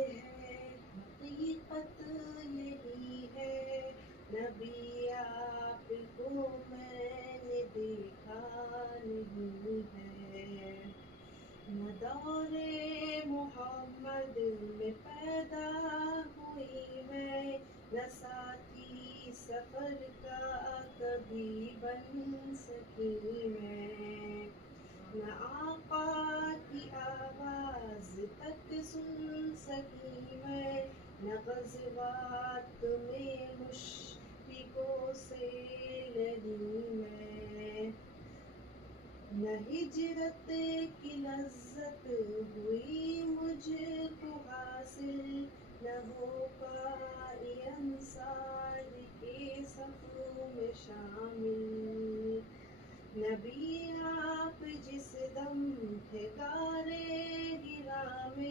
है हकीकत यही है, नबी आपको मैंने देखा नहीं है। न दौरे मोहम्मद में पैदा हुई मैं, न साथी सफर का कभी बन सकी मैं। न आका की आवाज तक सुन सकी मैं, न ग़ज़वात में मुशरिकों से लड़ी मैं। न हिजरत की लज़्ज़त हुई मुझको हासिल, न हो पाई अंसार के सफ़ों में शामिल। नबी आप जिस दम थे गारे हिरा में,